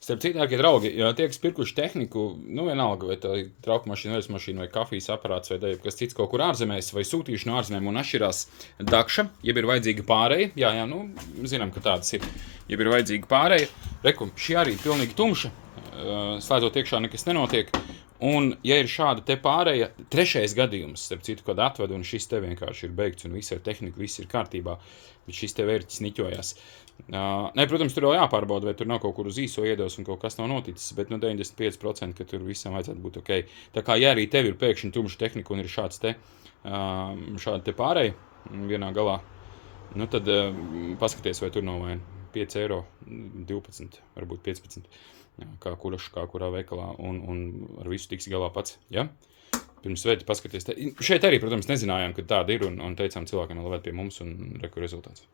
Starp citu, dārgie draugi, ja tie, kas pirkuši tehniku, nu vienalga, vai tā ir trauku mašīna, veļas mašīna, vai kafijas aparāts, vai kas cits kaut kur ārzemēs, vai sūtījuši no ārzemēm un atšķirās dakša, jeb ir vajadzīga pārēja, jā, nu, zinām, ka tādas ir, jeb ir vajadzīga pārēja, reku, šī arī ir pilnīgi tumša, slēdzot iekšā nekas nenotiek, un, ja ir šāda te pārēja, trešais gadījums, starp citu, kad atved, un šis te vienkārši ir beigts, un viss ar tehniku, viss ir kārtībā, bet šis te vērķis niķojās. Nē, protams, tur vēl jāpārbauda, vai tur nav kaut kur uz īso iedos un kaut kas nav noticis, bet 95%, ka tur visam vajadzētu būt ok. Tā kā, ja arī tev ir pēkšņi tumša tehnika un ir šāda te pārēja vienā galā, nu tad paskaties, vai tur nav vai 5 eiro, 12, varbūt 15, kā kurā veikalā, un ar visu tiks galā pats, ja? Pirms sveiti paskaties. Šeit arī, protams, nezinājām, ka tāda ir, un teicām cilvēkiem, lai vērt pie mums, un reku rezultāts.